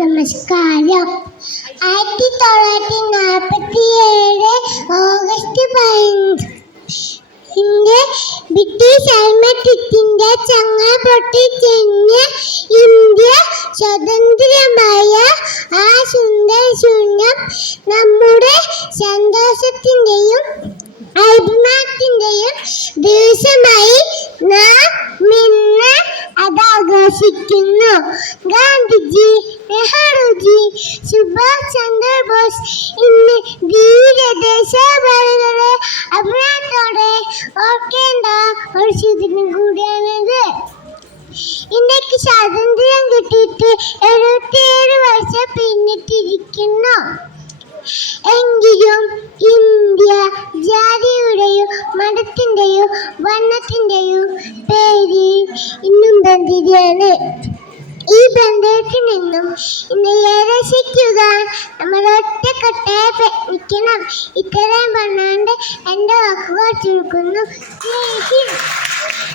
നമസ്കാരം. 1947 August 15 British അടിമത്തത്തിന്റെ ചങ്ങല പൊട്ടിച്ചെറിഞ്ഞ് India സ്വതന്ത്രമായ ആ സുന്ദര ശൂന്യം നമ്മുടെ സന്തോഷത്തിന്റെയും അഭിമാനത്തിന്റെയും ദിവസമായി നാം ഇന്ന് അതാഘോഷിക്കുന്നു. ഗാന്ധിജി, നെഹ്റുജി, സുഭാഷ് ചന്ദ്രബോസ് ഇന്ന് ദേശാഭിമാനികളെ അഭിമാനത്തോടെ ഓർക്കേണ്ട ഒരു സുദിനം കൂടിയാണിത്. ഇന്ത്യക്ക് സ്വാതന്ത്ര്യം കിട്ടിയിട്ട് 77 വർഷം പിന്നിട്ടിരിക്കുന്നു. എങ്കിലും ഇന്ത്യ ജാതിയുടെയോ മതത്തിന്റെയോ വർണ്ണത്തിന്റെയോ പേരിൽ ഇന്നും ബന്ധിതയാണ്. ഈ ബന്ധത്തിൽ നിന്നും ഇന്ത്യയെ രക്ഷിക്കുവാൻ നമ്മൾ ഒറ്റക്കെട്ടായി പ്രയത്നിക്കണം. ഇത്രയും പറഞ്ഞുകൊണ്ട് എൻ്റെ വാക്കുകൾ ചുരുക്കുന്നു.